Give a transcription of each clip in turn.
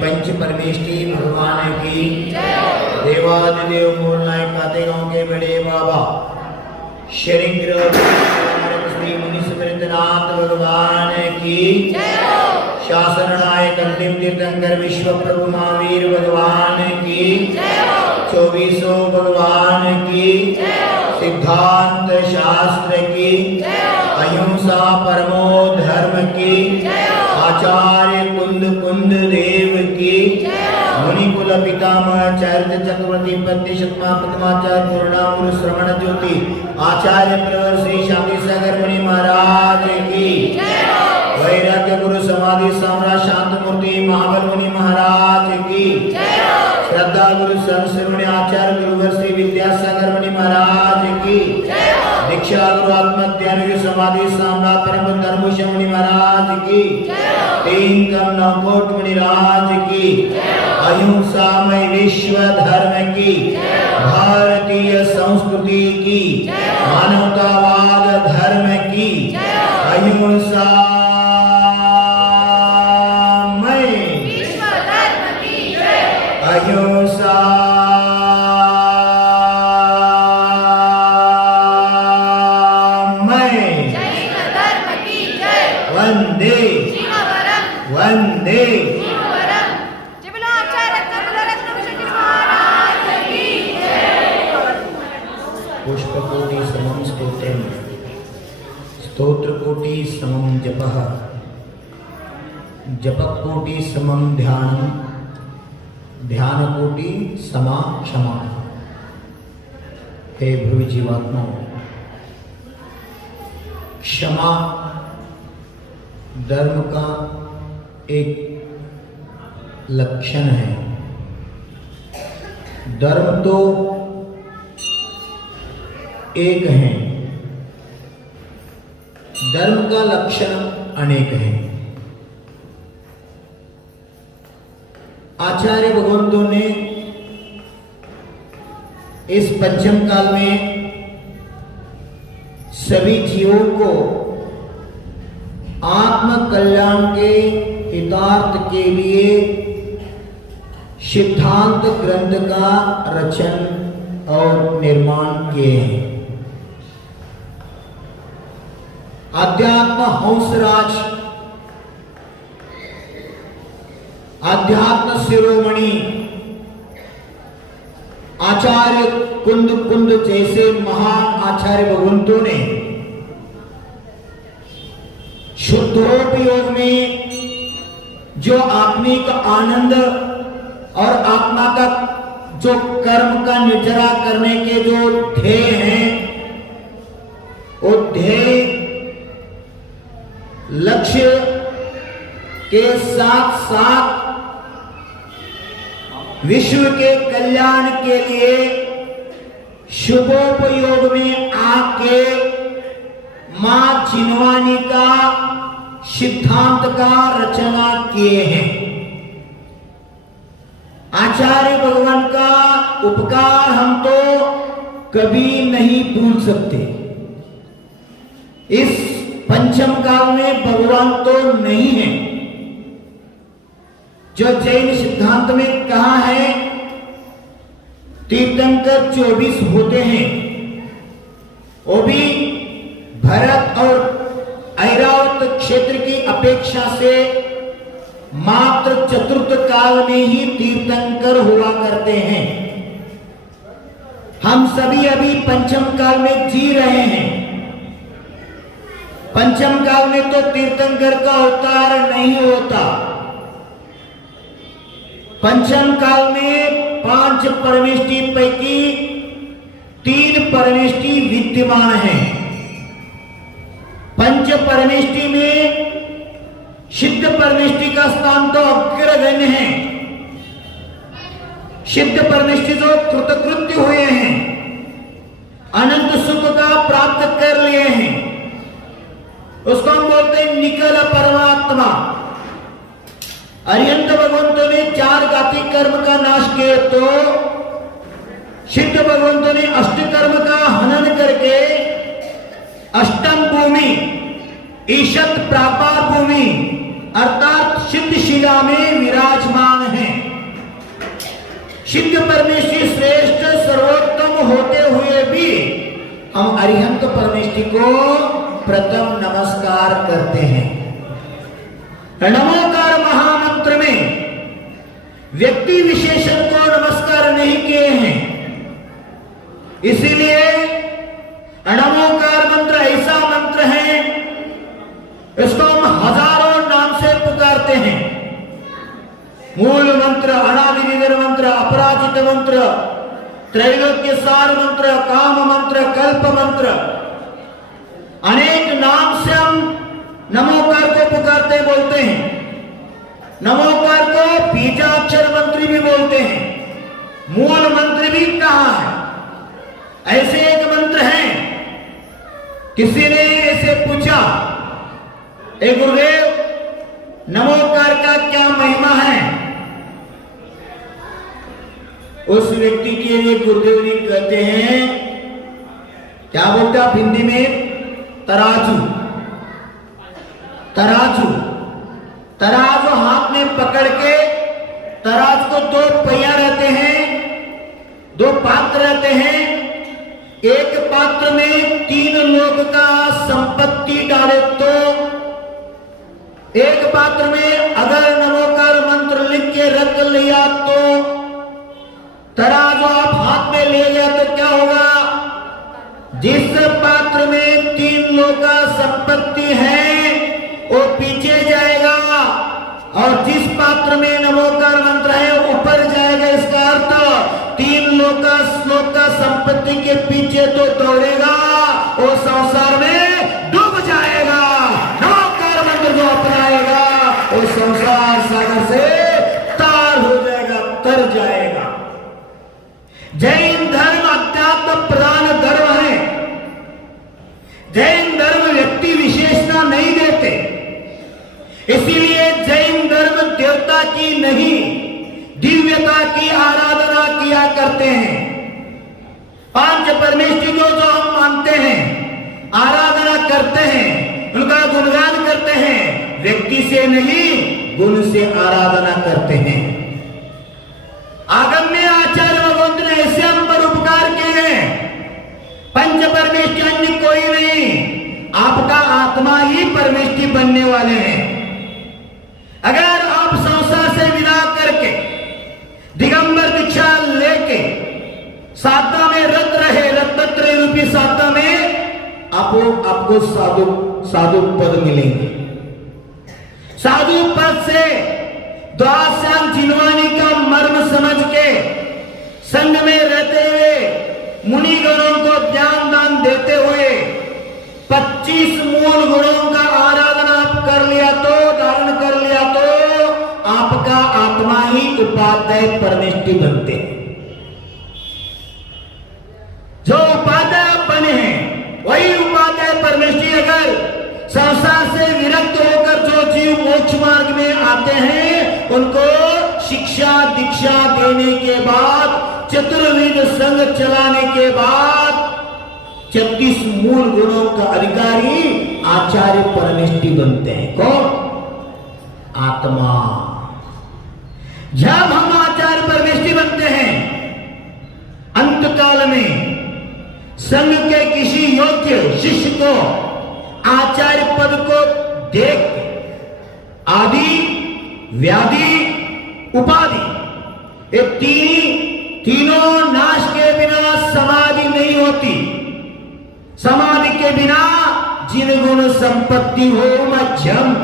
पंच परमेष्टि भगवान की देवादिदेव मूल नायक खाते गांव के बड़े बाबा श्री मुनि स्मृतनाथ भगवान की शासन नायक अंतिम तीर्थंकर विश्व प्रभु महावीर भगवान की 2400 भगवान की सिद्धांत शास्त्र की अहिंसा परमो धर्म की आचार्य कुंद कुंद देव की मुनि कुल पितामह चरित चक्रवर्ती पति शतमा पद्माचार्य पूर्णामुर श्रवण ज्योति आचार्य प्रवर श्री शांति सागर मुनि महाराज की वैराग्य गुरु समाधि सम्राट शांत मूर्ति महाबल मुनि महाराज की श्रद्धा गुरु संत आचार्य गुरुवर श्री विद्यासागर मुनि महाराज की दीक्षा गुरु आत्मज्ञान समाधि सम्राट परम धर्मश मुनि महाराज की तीन कम नवकोट मुनि राज की अहिंसामय विश्व धर्म की भारतीय संस्कृति की मानवतावाद धर्म की अहिंसामय विश्व धर्म की अहिंसामय जैन धर्म की जय वंदे वंदे पुष्पकोटि समं स्तोत्रम् स्तोत्रकोटि समं जपः जपकोटि समं ध्यानं ध्यानकोटि समा क्षमा। हे भ्रुव जीवात्माओं, क्षमा धर्म का एक लक्षण है। धर्म तो एक है, धर्म का लक्षण अनेक है। आचार्य भगवंतों ने इस पंचम काल में सभी जीवों को आत्म कल्याण के हितार्थ के लिए सिद्धांत ग्रंथ का रचन और निर्माण किए हैं। अध्यात्म हंसराज, अध्यात्म शिरोमणि आचार्य कुंद कुंद जैसे महान आचार्य भगवंतों ने शुद्धोपयोग में जो आत्मिक आनंद और आत्मा का जो कर्म का निचरा करने के जो ध्येय हैं, वो ध्येय लक्ष्य के साथ साथ विश्व के कल्याण के लिए शुभोपयोग में आके मां जिनवानी का सिद्धांत का रचना किए हैं। आचार्य भगवान का उपकार हम तो कभी नहीं भूल सकते। इस पंचम काल में भगवान तो नहीं है। जो जैन सिद्धांत में कहा है तीर्थंकर 24 होते हैं, वो भी भरत और ऐरावत क्षेत्र की अपेक्षा से मात्र चतुर्थ काल में ही तीर्थंकर हुआ करते हैं। हम सभी अभी पंचम काल में जी रहे हैं। पंचम काल में तो तीर्थंकर का अवतार नहीं होता। पंचम काल में 5 परमेष्टि पैकी 3 परमेष्टि विद्यमान हैं। पंच परमेष्टि में सिद्ध परमेष्टि का स्थान तो अग्रगण्य है। सिद्ध परमेष्टि जो कृतकृत्य हुए हैं, अनंत सुख का प्राप्त कर लिए हैं, उसको हम बोलते हैं निकल परमात्मा। अरिहंत भगवंतों ने 4 घाती कर्म का नाश किए तो सिद्ध भगवंतों ने अष्ट कर्म का हनन करके अष्टम भूमि ईशत प्रापार भूमि अर्थात सिद्ध शिला में विराजमान है। सिद्ध परमेष्टि श्रेष्ठ सर्वोत्तम होते हुए भी हम अरिहंत परमेष्टि को प्रथम नमस्कार करते हैं। नमोकार महामंत्र में व्यक्ति विशेषण को नमस्कार नहीं किए हैं। इसीलिए नमोकार मंत्र ऐसा मंत्र है, इसको हम हजारों नाम से पुकारते हैं। मूल मंत्र, अनादि निधन मंत्र, अपराजित मंत्र, त्रैलोक्य सार मंत्र, काम मंत्र, कल्प मंत्र, अनेक नाम से हम नमोकार को पुकारते बोलते हैं। नमोकार को बीजाक्षर मंत्र भी बोलते हैं, मूल मंत्र भी कहा है। ऐसे एक मंत्र है, किसी ने ऐसे पूछा, ए गुरुदेव नमोकार का क्या महिमा है? उस व्यक्ति के लिए गुरुदेव जी कहते हैं, क्या बोलते आप हिंदी में? तराजू। तराजू, तराजू हाथ में पकड़ के, तराज को 2 पहिया रहते हैं, 2 पात्र रहते हैं। एक पात्र में 3 लोग का संपत्ति डाले तो एक पात्र में अगर नमोकार मंत्र लिख के रख लिया तो तराजू आप हाथ में ले लिया तो क्या होगा? जिस पात्र में 3 लोग का संपत्ति है वो पीछे जाएगा और जिस पात्र में नमोकार मंत्र है ऊपर जाएगा। इसका अर्थ 3 लोग का संपत्ति के पीछे तो दौड़ेगा, वो संसार में डूब जाएगा। नमोकार मंत्र जो अपनाएगा वो संसार सागर से तार हो जाएगा, तर जाएगा। जैन धर्म अध्यात्म प्रधान धर्म है। जैन धर्म व्यक्ति विशेष इसीलिए जैन धर्म देवता की नहीं दिव्यता की आराधना किया करते हैं। पांच परमेश्वर जो हम मानते हैं, आराधना करते हैं, उनका गुणगान करते हैं, व्यक्ति से नहीं गुण से आराधना करते हैं। आगम में आचार्य भगवंत ने ऐसे हम पर उपकार किए हैं, पंच परमेश्वर अन्य कोई नहीं, आपका आत्मा ही परमेश्वर बनने वाले हैं। अगर आप संसार से विदा करके दिगंबर दीक्षा लेके साधना में रत रहे, रत्नत्रय रूपी साधना में आपको साधु पद मिलेंगे। साधु पद से द्वाश्याम जिनवानी का मर्म समझ के संग में रहते हुए मुनिगणों को ज्ञान दान देते हुए 25 मूल गुणों का आराधना आप कर लिया तो, धारण कर लिया तो आपका आत्मा ही उपाध्याय परमेष्टि बनते हैं। जो उपाध्याय बने हैं वही उपाध्याय परमेष्टि। अगर संसार से विरक्त होकर जो जीव मोक्ष मार्ग में आते हैं उनको शिक्षा दीक्षा देने के बाद, चतुर्विध संघ चलाने के बाद 36 मूल गुणों का अधिकारी आचार्य परमेष्टि बनते हैं। कौन? आत्मा। जब हम आचार्य परमेष्टि बनते हैं, अंतकाल में संघ के किसी योग्य शिष्य को आचार्य पद को देख आदि व्याधि उपाधि ये तीनों नाश के बिना समाधि नहीं होती। समाधि के बिना जिन गुण संपत्ति हो मध्यम,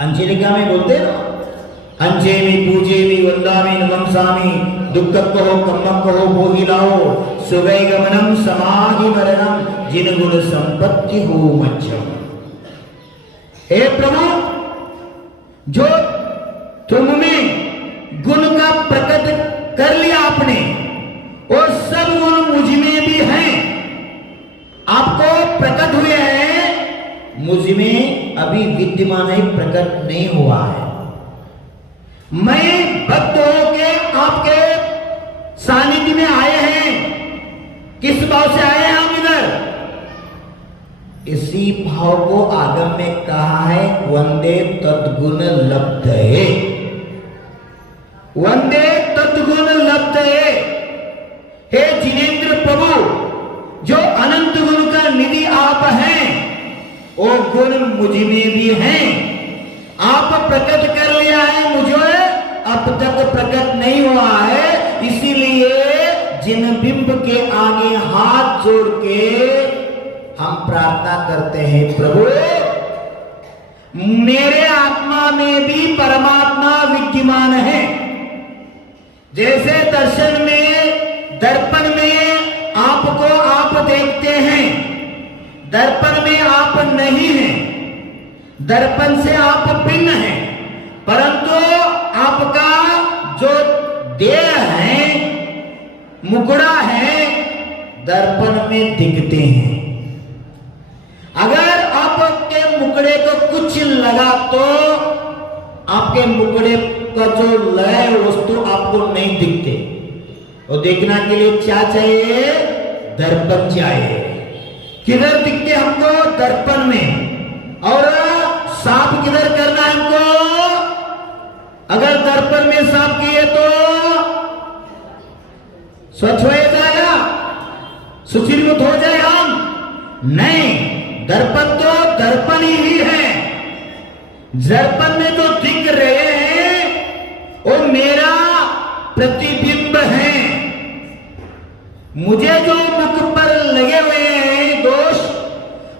अंजलिका में बोलते ना, अंजेमी पूजेमी वंदामी नमस्सामी दुक्कम कहो कम्मम कहो भोगिलाओ सुवै गमनम समाधि मरणम जिन गुण संपत्ति हो मध्यम। हे प्रभु, जो तुम में गुण का प्रकट कर लिया आपने, और सब गुण मुझ में भी हैं, आपको प्रकट हुए हैं, मुझ में अभी विद्यमान है, प्रकट नहीं हुआ है। मैं भक्त होके आपके सानिध्य में आए हैं। किस भाव से आए हैं हम इधर? इसी भाव को आगम में कहा है, वंदे तद्गुण लब्धये, वंदे तद्गुण लब्धये। हे जिनेंद्र प्रभु, जो अनंत गुण का निधि आप हैं, वो गुण मुझ में भी हैं। आप प्रकट कर लिया है, मुझे अब तक प्रकट नहीं हुआ है। इसीलिए जिन बिंब के आगे हाथ जोड़ के हम प्रार्थना करते हैं, प्रभु मेरे आत्मा में भी परमात्मा विद्यमान है। जैसे दर्शन में, दर्पण में आपको आप देखते हैं, दर्पण में आप नहीं हैं, दर्पण से आप भिन्न हैं, परंतु आपका जो देह है, मुकुड़ा है, दर्पण में दिखते हैं। अगर आपके मुकड़े को कुछ लगा तो आपके मुकड़े का जो लय वस्तु आपको नहीं दिखते। और देखना के लिए क्या चाहिए? दर्पण चाहिए। किधर दिखते हमको? दर्पण में। और साफ किधर करना है हमको? अगर दर्पण में साफ किए तो स्वच्छ हो जाएगा, सुचिरमुत हो जाए हम? नहीं, दर्पण तो दर्पण ही है। दर्पण में जो दिख रहे हैं वो मेरा प्रतिबिंब है। मुझे जो मुख पर लगे हुए हैं दोष,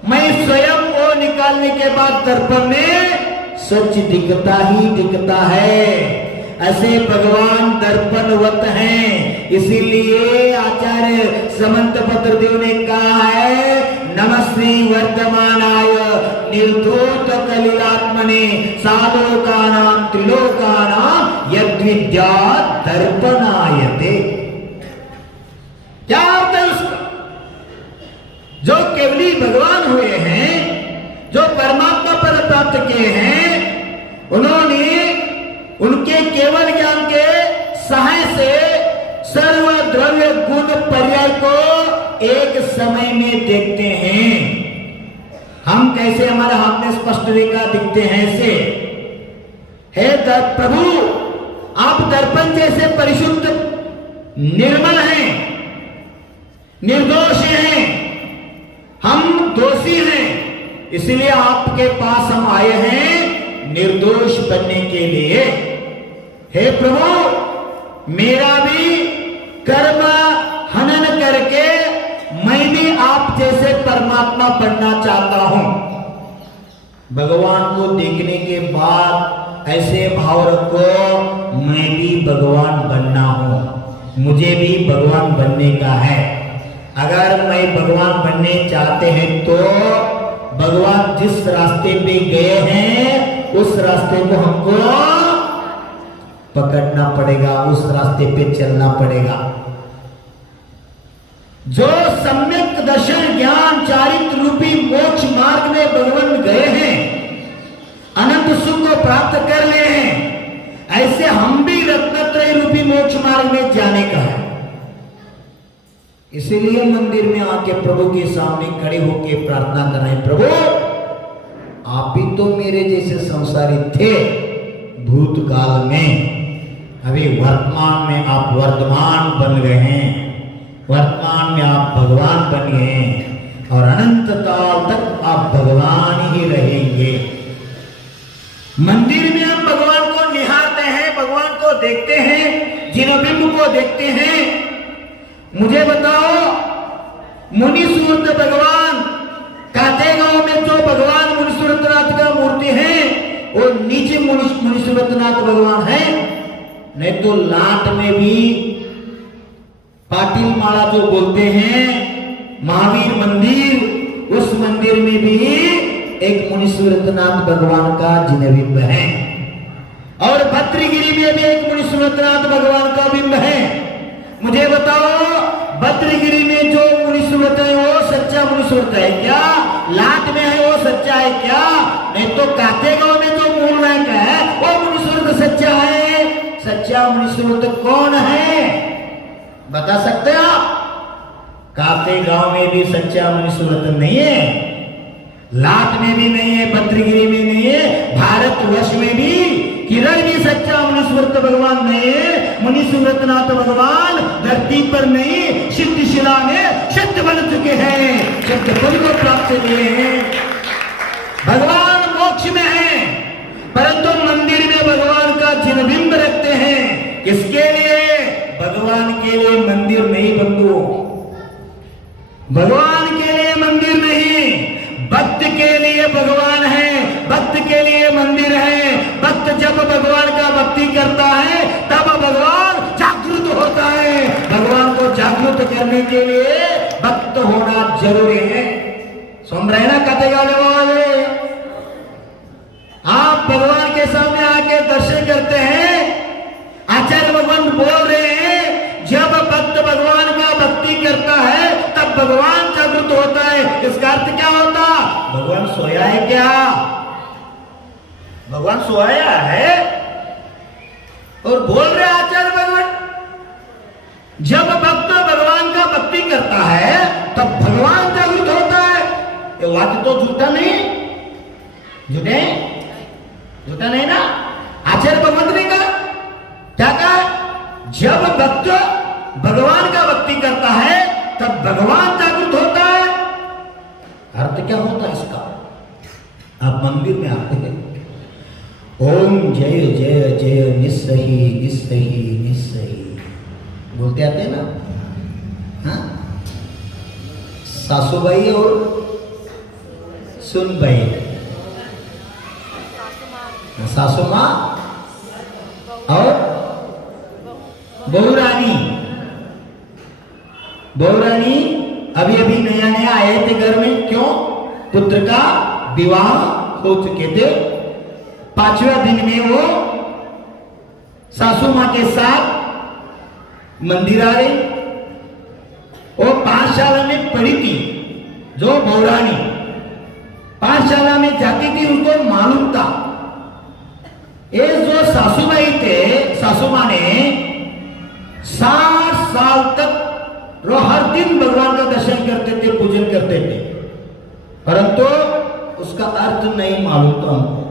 मैं स्वयं वो निकालने के बाद दर्पण में सच दिखता ही दिखता है। ऐसे भगवान दर्पणवत हैं। इसीलिए आचार्य समंत पत्र देव ने कहा है, नमस्ते वर्तमानाय निर्धोत कलिलात्मने साधोकानां त्रिलोकानां यद्विद्या दर्पणायते। क्या अर्थ है उसका? जो केवली भगवान हुए हैं, जो परमात्मा पर प्राप्त किए हैं, एक समय में देखते हैं। हम कैसे हमारे हाथ में स्पष्ट रेखा दिखते हैं ऐसे। हे प्रभु, आप दर्पण जैसे परिशुद्ध निर्मल हैं, निर्दोष हैं, हम दोषी हैं, इसलिए आपके पास हम आए हैं निर्दोष बनने के लिए। हे प्रभु, मेरा भी कर्म हनन करके मैं भी आप जैसे परमात्मा बनना चाहता हूं। भगवान को देखने के बाद ऐसे भाव रखो, मैं भी भगवान बनना हूं, मुझे भी भगवान बनने का है। अगर मैं भगवान बनने चाहते हैं तो भगवान जिस रास्ते पे गए हैं उस रास्ते को हमको पकड़ना पड़ेगा, उस रास्ते पे चलना पड़ेगा। जो सम्यक दर्शन ज्ञान चारित्र रूपी मोक्ष मार्ग में भगवान गए हैं, अनंत सुख को प्राप्त कर ले हैं, ऐसे हम भी रत्नत्रय रूपी मोक्ष मार्ग में जाने का है। इसीलिए मंदिर में आके प्रभु के सामने खड़े होकर प्रार्थना कर रहे हैं, प्रभु आप ही तो मेरे जैसे संसारी थे भूतकाल में, अभी वर्तमान में आप वर्तमान बन गए हैं, वर्तमान में आप भगवान बन गए हैं और अनंत काल तक आप भगवान ही रहेंगे। मंदिर में हम भगवान को निहारते हैं, भगवान को देखते हैं, जिनबिंब को देखते हैं। मुझे बताओ, मुनि सूरत भगवान कातेगांव में जो भगवान मुनि सूरतनाथ का मूर्ति है वो नीचे मुनि सूरतनाथ भगवान है, नहीं तो लाट में भी पाटिल माला जो बोलते हैं महावीर मंदिर, उस मंदिर में भी एक मुनि सूरतनाथ भगवान का जिनबिंब है और भद्रगिरी में भी एक मुनि सूरतनाथ भगवान का बिंब है। मुझे बताओ, भद्रगिरी में जो मुनि सूरत है वो सच्चा मुनि सूरत है क्या? लाट में है वो सच्चा है क्या? नहीं तो कातेगांव में जो मूल नायक है वो मुनि सूरत सच्चा है। सच्चा मुनि सूरत कौन है बता सकते हैं आप? कातेगांव में भी सच्चा मुनि सूरत नहीं है, लाट में भी नहीं है, भद्रगिरी में नहीं है, भारतवर्ष में भी किरण भी सच्चा मुनि सूरत भगवान नहीं है। मुनि सूरतनाथ भगवान धरती पर नहीं, सिद्ध शिला में सिद्ध बन चुके हैं, सिद्ध पद को प्राप्त किए हैं। भगवान मोक्ष में है, परंतु मंदिर में भगवान का जिनबिंब रखते हैं। किसके लिए? भगवान के लिए मंदिर नहीं बंधु, भगवान के लिए मंदिर नहीं, भक्त के लिए भगवान है, भक्त के लिए मंदिर है। भक्त जब भगवान का भक्ति करता है तब भगवान जागृत होता है। भगवान को जागृत करने के लिए भक्त होना जरूरी है। सुन रहे ना कातेगांव वाले? आप भगवान के सामने आके दर्शन करते हैं, आचार्य भगवान बोल रहे हैं जब भक्त भगवान का भक्ति करता है तब भगवान जागृत होता है। इसका अर्थ क्या होता? भगवान सोया है क्या? भगवान सोया है? और बोल रहे आचार्य भगवान जब भक्त भगवान का भक्ति करता है तब भगवान जागृत होता है। ये बात तो झूठा नहीं, झूठे झूठा नहीं ना? आचार्य भगवंत ने कहा, क्या कहा? जब भक्त भगवान का भक्ति करता है तब भगवान जागृत होता है। अर्थ क्या होता है इसका? आप मंदिर में आते हैं, ओम जय जय जय निस्सही निस्सही निस्सही बोलते आते हैं ना? हाँ, सासूबाई और सुनबाई, सासू माँ और बहुरानी। बहुरानी अभी अभी नया नया आए थे घर में, क्यों? पुत्र का विवाह हो चुके थे। 5वें दिन में वो सासू माँ के साथ मंदिर आ गई। वो पाठशाला में पढ़ी थी, जो बहुरानी पाठशाला में जाती थी, उनको मालूम था ये जो सासूबाई थे, सासू माँ ने 60 साल तक वो हर दिन भगवान का दर्शन करते थे, पूजन करते थे, परंतु उसका अर्थ नहीं मालूम था हमको।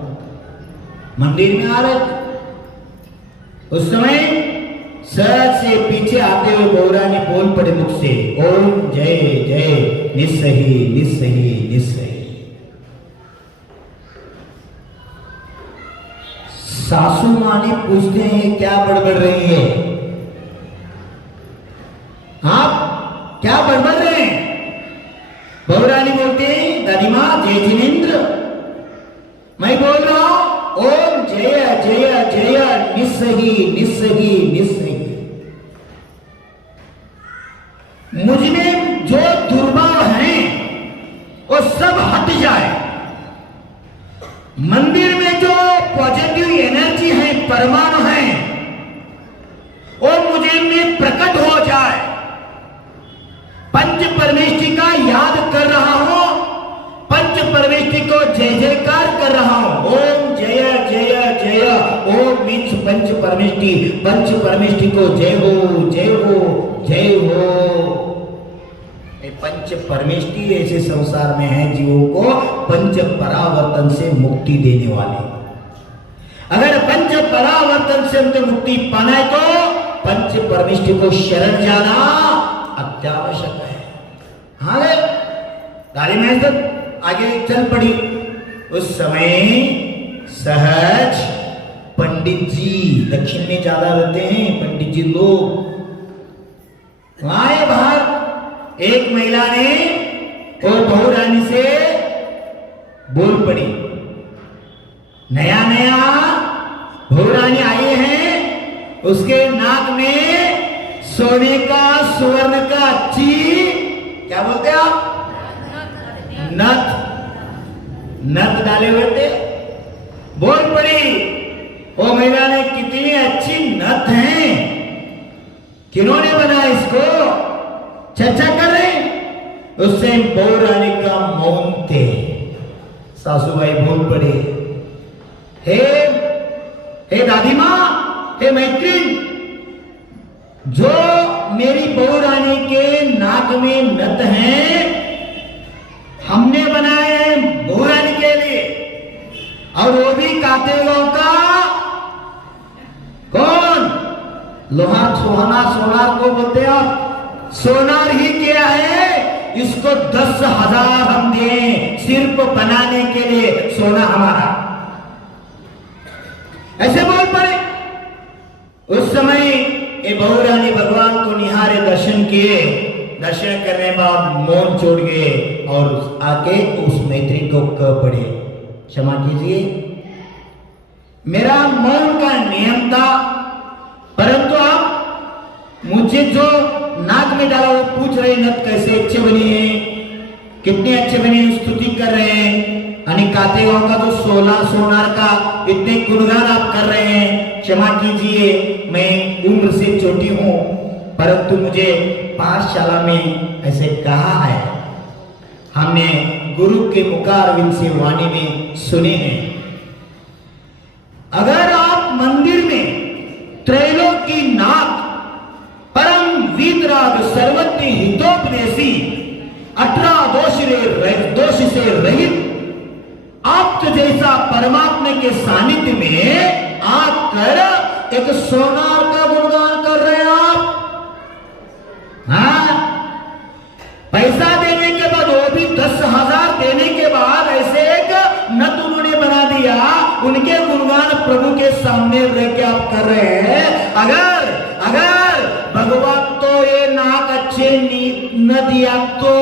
मंदिर में आ रहे थे, उस समय सर से पीछे आते हुए बहुरानी बोल पड़े मुख से, ओम जय जय निस्सही निस्सही निस्सही। सासू माँ ने पूछते हैं क्या बड़बड़ रही है, आप क्या बड़बड़ रहे हैं? बहुरानी बोलते हैं दादी माँ जय जिनेन्द्र, मैं बोल रहा हूं ओम जय जय जय निस्सही निस्सही निस्सही। मुझ में जो दुर्भाव हैं वो सब हट जाए, मंदिर में जो पॉजिटिव एनर्जी है, परमाणु है, वो मुझे में प्रकट हो जाए। पंच परमेष्टि का याद कर रहा हूं, पंच परमेष्टि को जय जयकार कर रहा हूं, ओम जय जय जय। ओम मीन्स पंच परमेष्टि, पंच परमेष्टि को जय हो जय हो जय हो। पंच परमेष्टि ऐसे संसार में है जीवों को पंच परावर्तन से मुक्ति देने वाले। अगर पंच परावर्तन से उनको मुक्ति पाना है तो पंच परमेष्टि को शरण जाना अत्यावश्यक है। हाँ गाड़ी में आगे चल पड़ी। उस समय सहज पंडित जी, दक्षिण में ज्यादा रहते हैं पंडित जी लोग, वहां बाहर एक महिला ने और बहुरानी से बोल पड़ी। नया नया बहुरानी आई है, उसके नाक में सोने का सुवर्ण का अच्छी क्या बोलते हैं आप, नथ डाले हुए थे। बोल पड़ी ओ महिला ने कितनी अच्छी नथ है, किन्होंने बनाया इसको, चर्चा कर रहे। उससे बहुरानी का मौन थे। सासूबाई बोल पड़े, हे दादी माँ, हे मैत्रीन, जो मेरी बहुरानी के नाक में नथ हैं हमने बनाए हैं बहुरानी के लिए, और वो भी कातेगांव का कौन, लोहार सोनार को बोलते हैं आप, सोनार ही किया है। इसको 10,000 हम दें सिर्फ बनाने के लिए, सोना हमारा। ऐसे बोल पड़े। उस समय ये बहुरानी भगवान को निहारे, दर्शन किए, दर्शन करने बाद मौन छोड़ गए और आके उस मैत्री को कह पड़े, क्षमा कीजिए, मेरा मौन का नियम था, परंतु आप मुझे जो नाक में डाला वो पूछ रहे नथ कैसे अच्छे बनी है, कितने अच्छे बने, स्तुति कर रहे हैं। कातेगांव का जो सोनार का इतने गुणगान आप कर रहे हैं, क्षमा कीजिए, मैं उम्र से छोटी हूं, परंतु मुझे पाठशाला में ऐसे कहा है, हमने गुरु के मुखारविंद से वाणी में सुने हैं, अगर आप मंदिर में त्रैलोकी नाथ परम वीतराग सर्वज्ञ हितोपदेशी 18 दोष से रहित आप जैसा परमात्मा के सानिध्य में आकर एक सोनार का गुणगान कर रहे हैं आप। हाँ, पैसा देने के बाद, वो भी 10,000 देने के बाद ऐसे एक नथ उन्होंने बना दिया, उनके गुणगान प्रभु के सामने रह के आप कर रहे हैं। अगर भगवान तो ये नाक अच्छे न दिया तो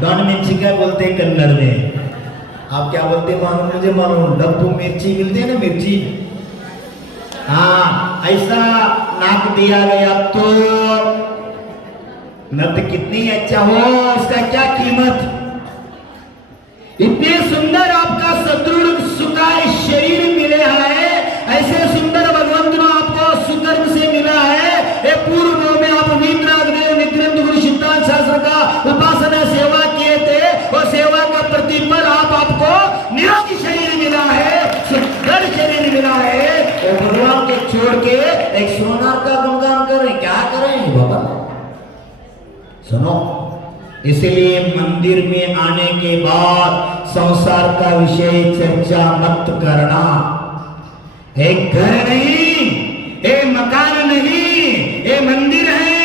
डॉन मिर्ची क्या बोलते हैं कन्नड़ में, आप क्या बोलते मानो मुझे मानो, डब्बू मिर्ची मिलते हैं ना, मिर्ची, हाँ, ऐसा नाक दिया गया तो नत कितनी अच्छा हो, उसका क्या कीमत। इतने सुंदर आपका सदृढ़ सुकाय शरीर मिले है, ऐसे सुंदर भगवंत ने आपको सुकर्म से मिला है। ये पूर्व में आप नित्यानंद गुरु सिद्धांत शास्त्र का उपासना सेवा किए थे, और सेवा का प्रतिफल आपको निरोगी शरीर मिला है, सुंदर शरीर मिला है, और भगवान को छोड़ के एक सोनार का गुणगान कर रहे, क्या करें बाबा। सुनो, इसलिए मंदिर में आने के बाद संसार का विषय चर्चा मत करना। एक घर नहीं, एक मकान नहीं, ये मंदिर है।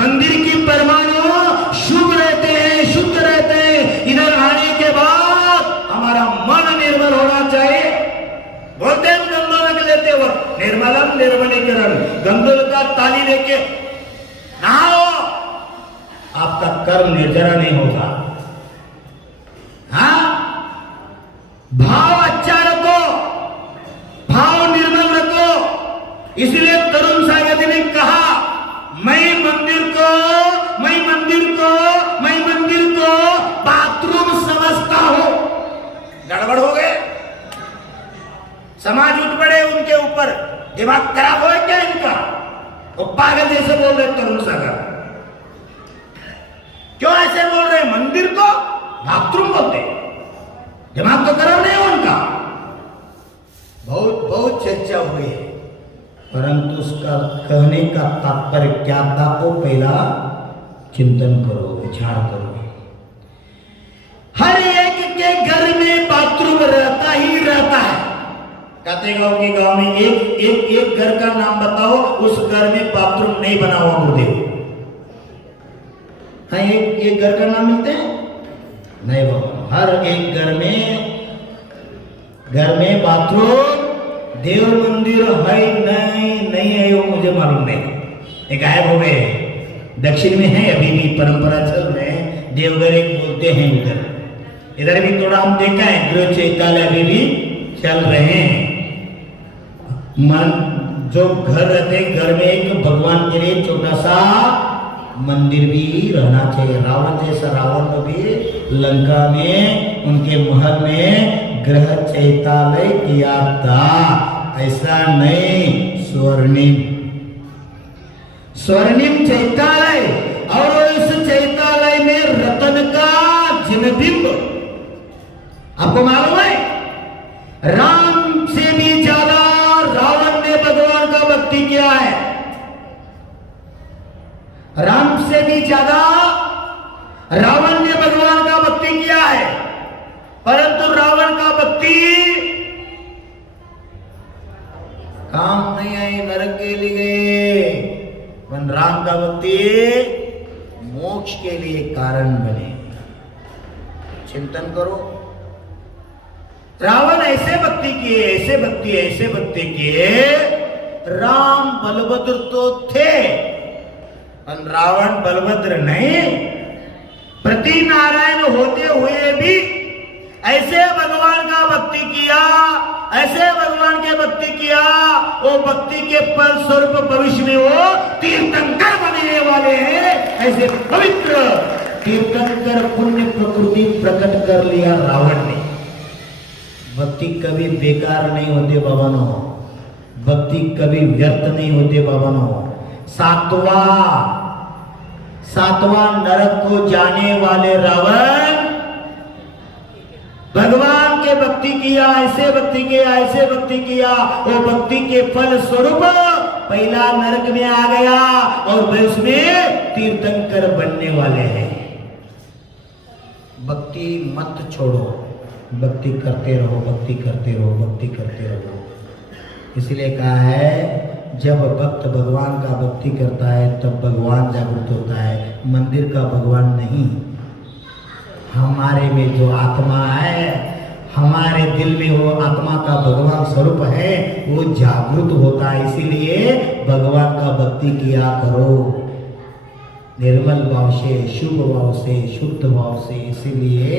मंदिर की परमाणु शुभ रहते हैं, शुद्ध रहते हैं। इधर आने के बाद हमारा मन निर्मल होना चाहिए। बोलते हैं गंदोलक लेते वक्त निर्मलम निर्मलीकरण, गंदोलक का ताली लेके नहाओ, आपका कर्म निर्जरा नहीं होगा। हाँ, भाव अच्छा रखो, भाव निर्मल रखो। इसलिए तरुण सागर ने कहा, मैं मंदिर को बाथरूम समझता हूं। गड़बड़ हो गए, समाज उठ पड़े उनके ऊपर, दिमाग खराब हो क्या इनका? वो पागल जैसे बोल रहे तरुण सागर, क्यों ऐसे बोल रहे? मंदिर को बाथरूम बोलते, दिमाग तो खराब नहीं है उनका। बहुत चर्चा हुई है, परंतु उसका कहने का तात्पर्य क्या था वो पहला चिंतन करो, विचार करो। हर एक के घर में बाथरूम रहता ही रहता है। कहते गांव में एक घर का नाम बताओ, उस घर में बाथरूम नहीं बना हुआ गुरुदेव। हाँ, एक घर का नाम मिलते हैं नहीं बाबा। हर एक घर में बाथरूम, देव मंदिर है नहीं है वो मुझे मालूम नहीं, एक गायब हो गए। दक्षिण में है अभी भी परंपरा चल रहे हैं, देवघर एक बोलते हैं उधर। इधर भी थोड़ा हम देखा है, गृह चैतालय अभी भी चल रहे हैं। मन जो घर रहते, घर में एक भगवान के लिए छोटा सा मंदिर भी रहना चाहिए। रावण जैसा रावण को भी लंका में उनके महल में गृह चैतालय किया था, ऐसा नहीं स्वर्णिम चैतालय। और इस चैतालय में रतन का जिनबिंब, आपको मालूम है, राम से भी ज्यादा रावण ने भगवान का भक्ति किया है। राम से भी ज्यादा रावण ने भगवान का भक्ति किया है, परंतु रावण का भक्ति काम नहीं आई, नरक के लिए। राम का भक्ति मोक्ष के लिए कारण बने। चिंतन करो, रावण ऐसे भक्ति किए। राम बलभद्र तो थे, रावण बलभद्र नहीं। प्रति नारायण होते हुए भी ऐसे भगवान का भक्ति किया, ऐसे भगवान के भक्ति किया। वो भक्ति के फल स्वरूप भविष्य में वो तीर्थंकर बनने वाले हैं। ऐसे पवित्र तीर्थंकर पुण्य प्रकृति प्रकट कर लिया रावण ने। भक्ति कभी बेकार नहीं होते बाबानो, भक्ति कभी व्यर्थ नहीं होते बाबानो। सातवां नरक को जाने वाले रावण भगवान के भक्ति किया, ऐसे भक्ति किया। वो भक्ति के फल स्वरूप पहला नरक में आ गया और भविष्य में तीर्थंकर बनने वाले हैं। भक्ति मत छोड़ो, भक्ति करते रहो। इसलिए कहा है, जब भक्त भगवान का भक्ति करता है तब भगवान जागृत होता है, मंदिर का भगवान नहीं। हमारे में जो आत्मा है, हमारे दिल में वो आत्मा का भगवान स्वरूप है, वो जागृत होता है। इसीलिए भगवान का भक्ति किया करो, निर्मल भाव से, शुभ भाव से, शुद्ध भाव से। इसीलिए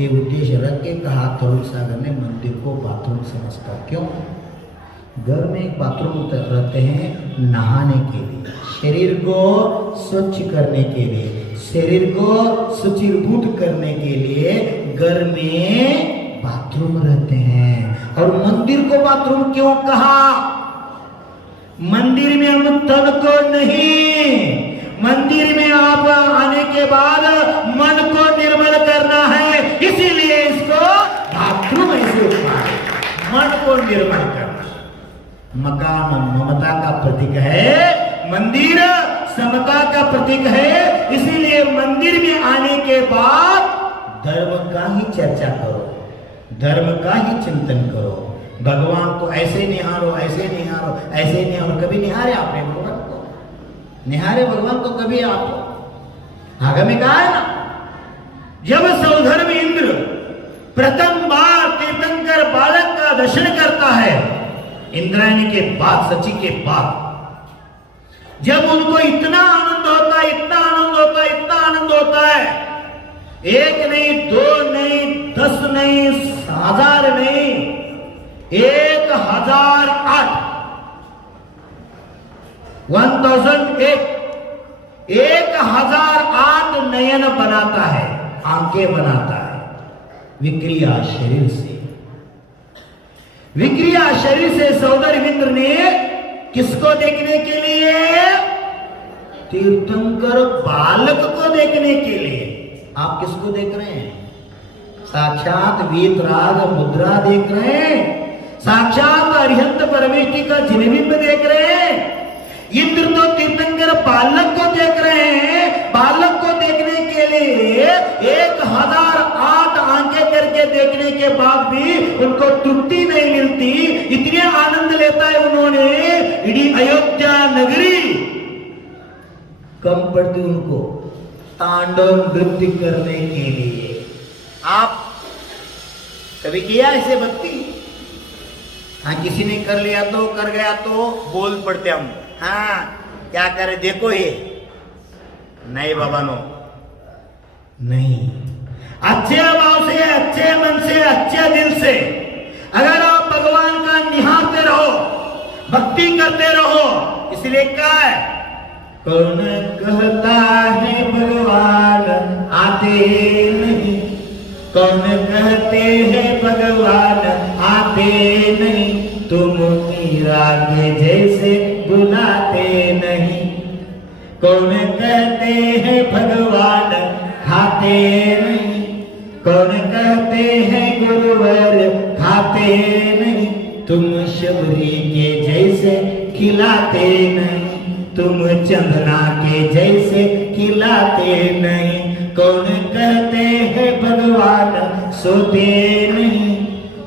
ये उद्देश्य रख के कहा तरुण सागर ने मंदिर को बाथरूम समझता। क्यों? घर में एक बाथरूम रहते हैं नहाने के लिए, शरीर को स्वच्छ करने के लिए, शरीर को सुचिरभूत करने के लिए घर में बाथरूम रहते हैं। और मंदिर को बाथरूम क्यों कहा? मंदिर में हम तन को नहीं, मंदिर में आप आने के बाद मन को निर्मल करना है, इसीलिए इसको बाथरूम ऐसे कहा। मन को निर्मल करना। मकान ममता का प्रतीक है, मंदिर समता का प्रतीक है। इसीलिए मंदिर में आने के बाद धर्म का ही चर्चा करो, धर्म का ही चिंतन करो। भगवान को ऐसे निहारो, ऐसे निहारो, ऐसे निहारो। कभी निहारे आपने भगवान को? निहारे भगवान को कभी आप? आगे में कहा है ना, जब सौधर्म इंद्र प्रथम बार तीर्थंकर बालक का दर्शन करता है, इंद्रायणी के बाद, सची के बाद, जब उनको इतना आनंद होता है, इतना आनंद होता है, इतना आनंद होता है, एक नहीं, दो नहीं, 10 नहीं, 1000 नहीं, 1008 1008 नयन बनाता है, आंखें बनाता है विक्रिया शरीर से। विक्रिया शरीर से सौंदर्य इंद्र ने किसको देखने के लिए? तीर्थंकर बालक को देखने के लिए। आप किसको देख रहे हैं? साक्षात वीतराग मुद्रा देख रहे हैं, साक्षात अरिहंत परमेष्टि का जिनबिंब देख रहे हैं। इंद्र तो तीर्थंकर बालक को देख रहे हैं। बालक को देखने के लिए 1008 आंखें करके देखने के बाद भी उनको तृप्ति नहीं मिलती। इतने आनंद लेता है उन्होंने, इडी अयोध्या नगरी कम पड़ती उनको तांडव नृत्य करने के लिए। आप कभी किया ऐसे भक्ति? हाँ, किसी ने कर लिया तो, कर गया तो बोल पड़ते हम, हाँ क्या करे देखो ये। नहीं बाबा नो, नहीं। अच्छे भाव से, अच्छे मन से, अच्छे दिल से अगर आप भगवान का निहारते रहो, भक्ति करते रहो। इसलिए क्या है, कौन कहता है भगवान आते नहीं, कौन कहते हैं भगवान आते नहीं, तुम मीरा के जैसे बुलाते नहीं। कौन कहते हैं भगवान खाते नहीं, कौन कहते हैं गुरुवर खाते नहीं, तुम शबरी के जैसे खिलाते नहीं, तुम चंदना के जैसे खिलाते नहीं। कौन कहते हैं भगवान सोते नहीं,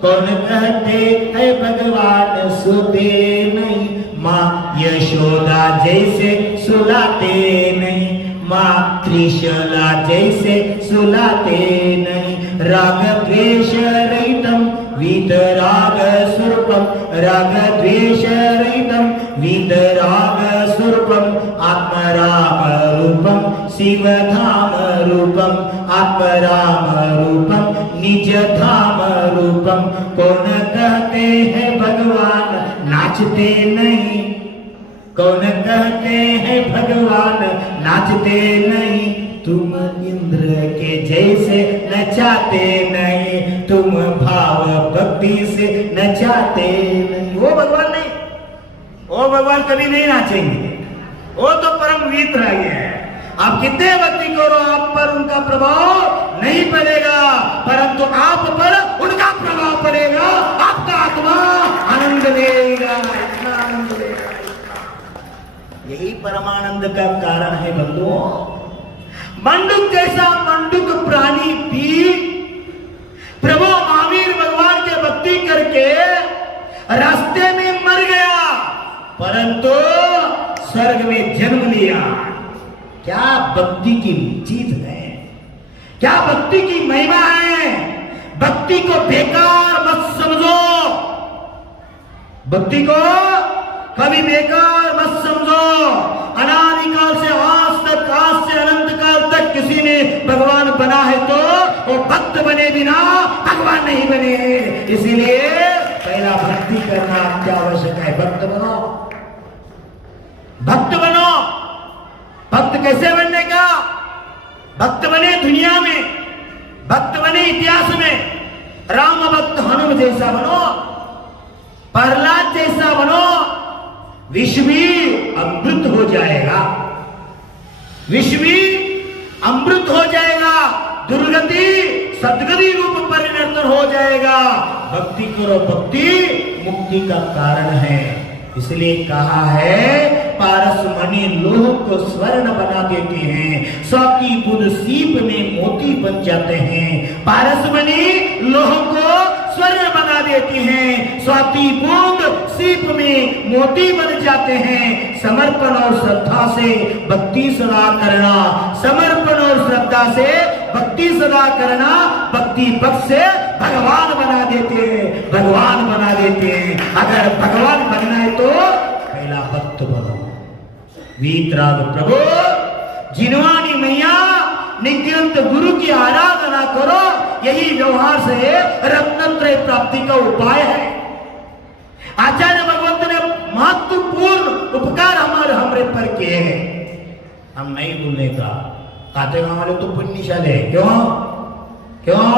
कौन कहते हैं भगवान सोते नहीं, माँ यशोदा जैसे सुलाते नहीं, माँ त्रिशला जैसे सुलाते नहीं। राग द्वेष रहितम वीतराग स्वरूपम, राग द्वेष रहितम वीतराग स्वरूपम, आत्मराम रूपम शिवधाम रूपम, आत्मराम रूपम निज धाम रूपम। कौन कहते हैं भगवान नाचते नहीं, कौन कहते हैं भगवान नाचते नहीं, तुम इंद्र के जैसे नचाते नहीं, तुम भाव भक्ति से नचाते नहीं। वो भगवान नहीं, वो भगवान कभी नहीं नाचेंगे, वो तो परम वीतराग है। आप कितने भक्ति करो, आप पर उनका प्रभाव नहीं पड़ेगा, परंतु आप पर उनका प्रभाव पड़ेगा। आपका आत्मा आनंद लेगा, इतना आनंद लेगा। यही परमानंद का कारण है बंधुओं। मंडूक जैसा मंडूक प्राणी भी प्रभु महावीर भगवान के भक्ति करके रास्ते में मर गया, परंतु स्वर्ग में जन्म लिया। क्या भक्ति की चीज है, क्या भक्ति की महिमा है। भक्ति को बेकार मत समझो, भक्ति को कभी बेकार मत समझो। अनादिकाल से आज तक, आज से अनंत काल तक किसी ने भगवान बना है तो वो भक्त बने बिना भगवान नहीं बने। इसीलिए पहला भक्ति करना क्या आवश्यक है। भक्त बनो, भक्त बनो। भक्त कैसे बनने का? भक्त बने दुनिया में, भक्त बने इतिहास में। राम भक्त हनुमान जैसा बनो, प्रहलाद जैसा बनो, विश्व भी अमृत हो जाएगा, विश्व भी अमृत हो जाएगा, दुर्गति सदगति रूप परिवर्तन हो जाएगा। भक्ति करो, भक्ति मुक्ति का कारण है। इसलिए कहा है पारस मणि लोह को स्वर्ण बना देते हैं, स्वाति बुध सीप में मोती बन जाते हैं। पारस मणि लोह को स्वर्ण बना देती हैं, स्वाति बूंद सीप में मोती बन जाते हैं। समर्पण और श्रद्धा से भक्ति सदा करना, समर्पण और श्रद्धा से भक्ति सदा करना, भक्ति पक्ष से भगवान बना देते हैं, भगवान बना देते हैं। अगर भगवान बनना है तो पहला भक्त बनो। वीतराग प्रभु जिनवानी मैया नित्यंत गुरु की आराधना करो, यही व्यवहार से रत्नत्रय प्राप्ति का उपाय है। आचार्य भगवंत ने महत्वपूर्ण उपकार हमारे पर किए हैं, हम नहीं भूलने का। खाते गांव वाले तो पुण्यशाली है। क्यों क्यों?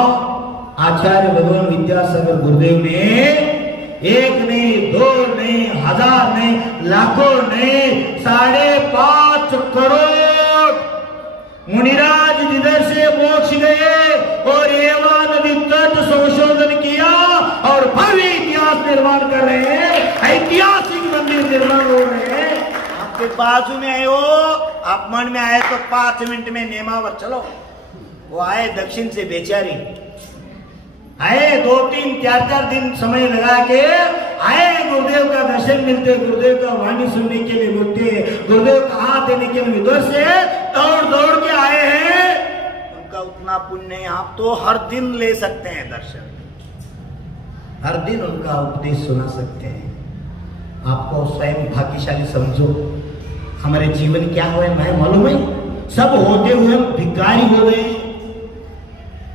आचार्य भगवान विद्यासागर गुरुदेव ने एक नहीं, दो नहीं, हजार नहीं, लाखों नहीं, 5.5 करोड़ मुनिराज जिधर से मोक्ष गए और एवा नदी तट संशोधन किया और भव्य इतिहास निर्माण कर रहे हैं, ऐतिहासिक मंदिर निर्माण हो रहे हैं। आपके बाजू में आए हो, आप मन में आए तो 5 मिनट में नेमावर चलो। वो आए दक्षिण से बेचारी, आए 2-3 4 दिन समय लगा के आए, गुरुदेव का दर्शन मिलते, गुरुदेव का वाणी सुनने के लिए मिलते, गुरुदेव का हाथ देने के लिए विदुर से दौड़ के आए हैं। उनका उतना पुण्य आप तो हर दिन ले सकते हैं दर्शन, हर दिन उनका उपदेश सुना सकते हैं। आपको स्वयं भाग्यशाली समझो। हमारे जीवन क्या हुए मैं मालूम है? सब होते हुए हम भिखारी हो गए,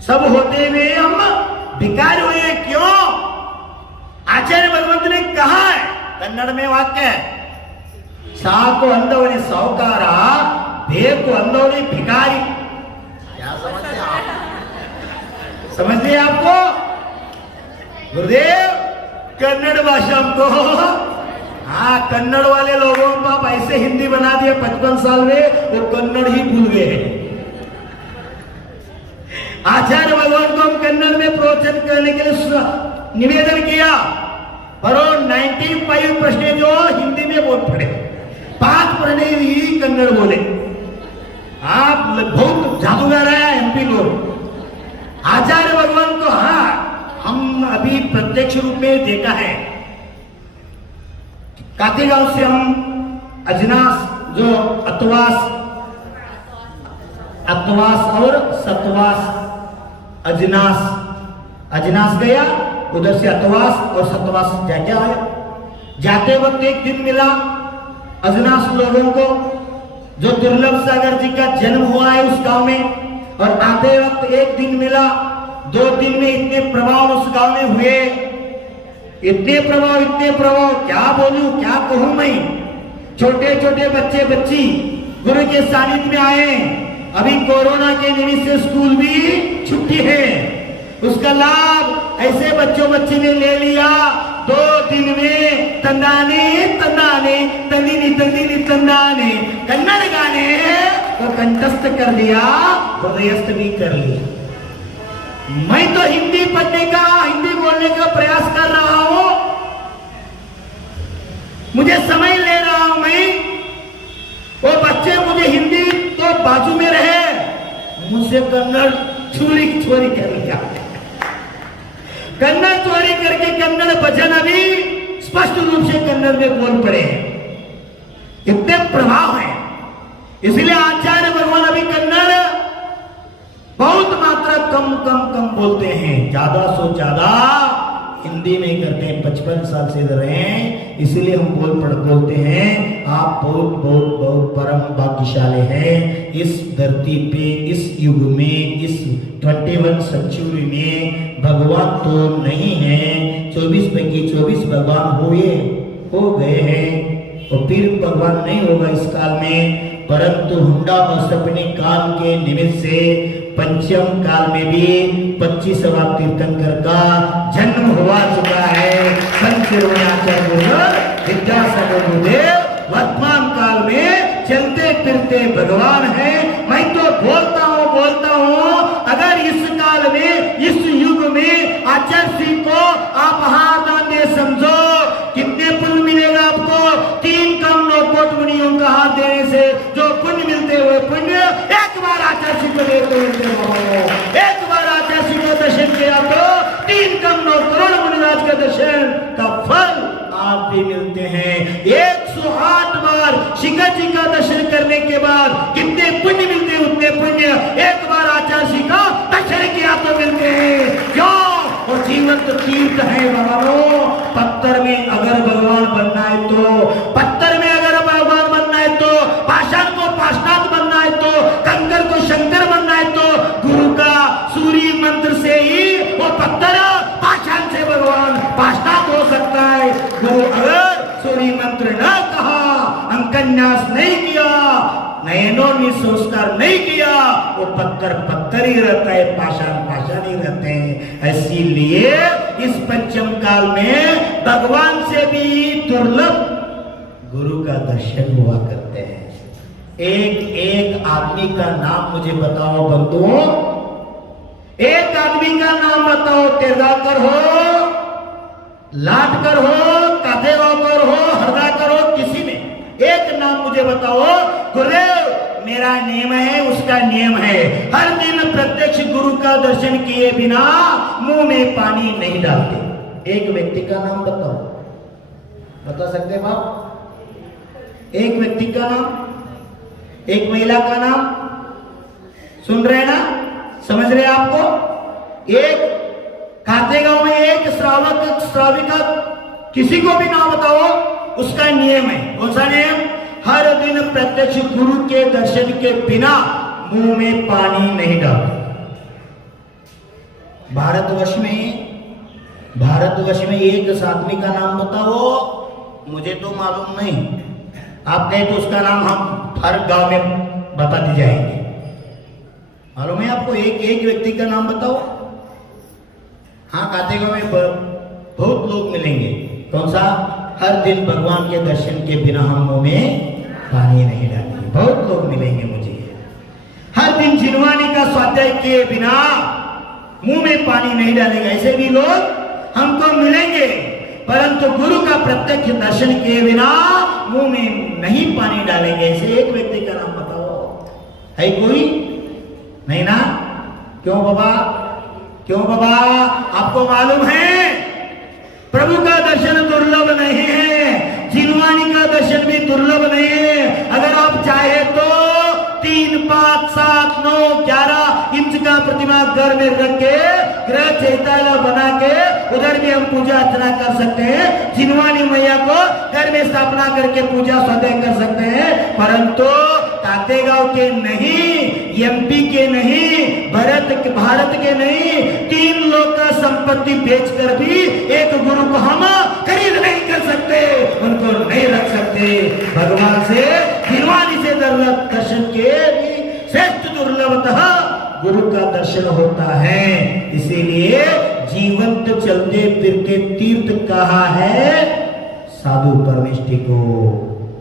सब होते हुए हम भिखारी हुए। क्यों? आचार्य भगवंत ने कहा है, कन्नड़ में वाक्य है, साको अंधवने साहुकारा, भे को अंधवने भिखारी। क्या समझते आप? समझ लिया आपको? गुरुदेव कन्नड़ भाषा हमको, हाँ कन्नड़ वाले लोगों को आप ऐसे हिंदी बना दिए 55 साल में, वो कन्नड़ ही भूल गए। आचार्य भगवान को हम कन्नड़ में प्रवचन करने के लिए निवेदन किया, पर 95% जो हिंदी में बोल पड़े, 5% ही कन्नड़ बोले। आप बहुत जादूगर है एमपी लोग। आचार्य भगवान को हाँ हम अभी प्रत्यक्ष रूप में देखा है। कातेगांव से हम अजनास जो अतवास और सतवास, अजनास गया, उधर से अतवास और सतवास जाके आया। जाते वक्त एक दिन मिला अजनास लोगों को, जो दुर्लभ सागर जी का जन्म हुआ है उस गांव में, और आते वक्त एक दिन मिला। 2 दिन में इतने प्रभाव उस गांव में हुए, इतने प्रभाव, क्या बोलूं क्या कहूं मैं। छोटे छोटे बच्चे बच्ची गुरु के सानिध्य में आए। अभी कोरोना के निमित्त से स्कूल भी छुट्टी है, उसका लाभ ऐसे बच्चों बच्ची ने ले लिया। 2 दिन में तंदाने कन्नड़ गाने तो कंठस्थ कर दिया, हृदयस्थ भी कर लिया। मैं तो हिंदी पढ़ने का, हिंदी बोलने का प्रयास कर रहा हूं, मुझे समय ले रहा हूं मैं। वो बच्चे मुझे हिंदी तो बाजू में रहे, मुझसे कन्नड़ चोरी कर लिया। कन्नड़ चोरी करके कन्नड़ भजन अभी स्पष्ट रूप से कन्नड़ में बोल पड़े हैं, इतने प्रभाव है। इसलिए आचार्य भगवान अभी कन्नड़ बहुत मात्रा कम बोलते हैं, ज्यादा से ज्यादा हिंदी में करते हैं। 55 साल से इधर हैं, इसलिए हम बोलते हैं। आप बहुत परम भाग्यशाली हैं। इस धरती पे, इस युग में, इस 21 सेंचुरी में भगवान तो नहीं है, 24 पैकी 24 भगवान हो गए हैं, और फिर भगवान नहीं होगा इस काल में। परंतु हुंडा और सपने काल के निमित्त से पंचम काल में भी 25वां तीर्थंकर का जन्म हुआ चुका है। संत विद्यासागर गुरुदेव वर्तमान काल में चलते फिरते भगवान है। मैं तो बोलता हूँ अगर इस काल में, इस युग में आचार्य श्री को आप हाथ आते समझो, कितने पुण्य मिलेगा आपको। देखो मिलते हैं। एक बार आचार्य का दर्शन किया तो 3 करोड़ 9 करोड़ मुनिराज का दर्शन का फल आप भी मिलते हैं। 108 बार शिखर जी का दर्शन करने के बाद कितने पुण्य मिलते हैं, उतने पुण्य एक बार आचार्य जी का दर्शन किया तो मिलते हैं। क्यों? और जीवंत तीर्थ है भगवानों। पत्थर में अगर भगवान बनना है तो, पत्थर में अगर भगवान बनना है तो, पाषाण को पाषाणाथ बनना है तो, कंकर को शंकर बनना है तो गुरु का सूर्य मंत्र से ही वो पत्थर पाषाण से भगवान पाषाणाथ हो सकता है। गुरु अगर सूर्य मंत्र न कहा, अंकन्यास नहीं किया, नयनों में संस्कार नहीं किया, वो पत्थर पत्थर ही रहता है, पाषाण पाषाण ही रहते हैं। इसीलिए इस पंचम काल में भगवान से भी दुर्लभ गुरु का दर्शन हुआ करते हैं। एक एक आदमी का नाम मुझे बताओ बंधुओं, एक आदमी का नाम बताओ। तेरगाकर हो, लाटकर हो, काथेगांवकर हो, हरदाकर हो, किसी में एक नाम मुझे बताओ। गुरुदेव मेरा नियम है, उसका नियम है, हर दिन प्रत्यक्ष गुरु का दर्शन किए बिना मुंह में पानी नहीं डालते। एक व्यक्ति का नाम बताओ, बता सकते हैं आप? एक व्यक्ति का नाम, एक महिला का नाम, सुन रहे ना, समझ रहे आपको? एक काथेगांव में एक श्रावक श्राविका, किसी को भी नाम बताओ, उसका नियम है। कौन सा नियम? हर दिन प्रत्यक्ष गुरु के दर्शन के बिना मुंह में पानी नहीं डालते। भारतवर्ष में एक आदमी का नाम बताओ, मुझे तो मालूम नहीं, आप कहें तो उसका नाम हम हर गांव में बताते जाएंगे। मालूम है आपको? एक व्यक्ति का नाम बताओ। हाँ, काथेगांव में बहुत लोग मिलेंगे। कौन सा? हर दिन भगवान के दर्शन के बिना हम मुंह में पानी नहीं डालेंगे। बहुत लोग मिलेंगे मुझे। हर दिन जिनवानी का स्वाध्याय किए बिना मुंह में पानी नहीं डालेंगे, ऐसे भी लोग हमको मिलेंगे। परंतु गुरु का प्रत्यक्ष दर्शन किए बिना मुंह में नहीं पानी डालेंगे, ऐसे एक व्यक्ति का नाम बताओ। है कोई? नहीं ना? क्यों बाबा? क्यों बाबा? आपको मालूम है प्रभु का दर्शन दुर्लभ नहीं है, जिनवानी का दर्शन भी दुर्लभ नहीं है। अगर आप चाहे तो 3, 5, 7, 9, 11 इंच का प्रतिमा घर में रख के ग्रह चैत्यालय बना के उधर भी हम पूजा अर्चना कर सकते हैं। जिनवानी मैया को घर में स्थापना करके पूजा स्वाध्याय कर सकते हैं। परंतु काथेगांव के नहीं, एमपी के नहीं, भारत के नहीं, 3 लोग का संपत्ति बेचकर भी एक गुरु को हम खरीद नहीं कर सकते, उनको नहीं रख सकते। भगवान से जिनवानी से दर्शन के भी श्रेष्ठ दुर्लभतः गुरु का दर्शन होता है। इसीलिए जीवंत चलते फिरते तीर्थ कहा है साधु परमेष्टि को।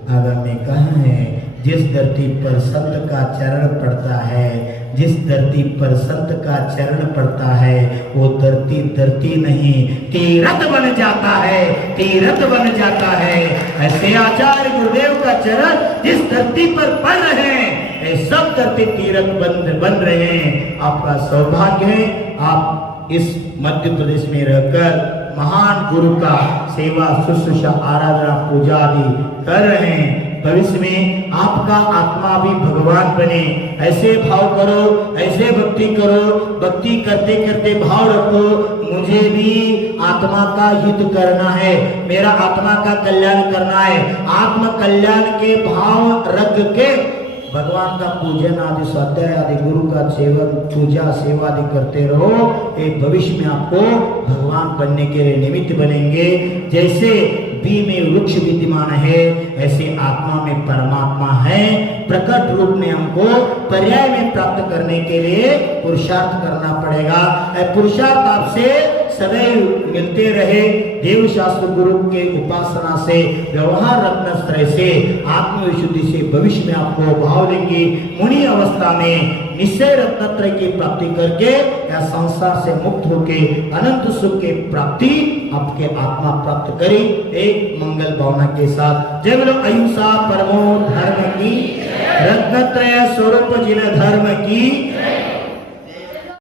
आगा में कहा है जिस धरती पर संत का चरण पड़ता है, जिस धरती पर संत का चरण पड़ता है, वो धरती धरती नहीं तीर्थ बन जाता है, तीर्थ बन जाता है। ऐसे आचार्य गुरुदेव का चरण जिस धरती पर पड़ रहे हैं, ये सब धरती तीर्थ बन रहे हैं। आपका सौभाग्य है, आप इस मध्य प्रदेश में रहकर महान गुरु का सेवा शुश्रूषा आराधना पूजा आदि कर रहे हैं। भविष्य में आपका आत्मा भी भगवान बने, ऐसे भाव करो, ऐसे भक्ति करो। भक्ति करते करते भाव रखो, मुझे भी आत्मा का हित करना है, मेरा आत्मा का कल्याण करना है। आत्म कल्याण के भाव रख के भगवान का पूजन आदि स्वाध्याय आदि गुरु का सेवन पूजा सेवा आदि करते रहो। एक भविष्य में आपको भगवान बनने के लिए निमित्त बनेंगे। जैसे बी में वृक्ष विद्यमान है, ऐसे आत्मा में परमात्मा है। प्रकट रूप में हमको पर्याय में प्राप्त करने के लिए पुरुषार्थ करना पड़ेगा। पुरुषार्थ आपसे सदैव मिलते रहे। देव शास्त्र गुरु के उपासना से, व्यवहार रत्नत्रय से, आत्मविशुद्धि से भविष्य में आपको भाव देंगे। मुनि अवस्था में निश्चय रत्नत्रय की प्राप्ति करके या संसार से मुक्त होके अनंत सुख के प्राप्ति आपके आत्मा प्राप्त करे। एक मंगल भावना के साथ जय बोलो अहिंसा परमो धर्म की, रत्नत्रय स्वरूप जिन धर्म की।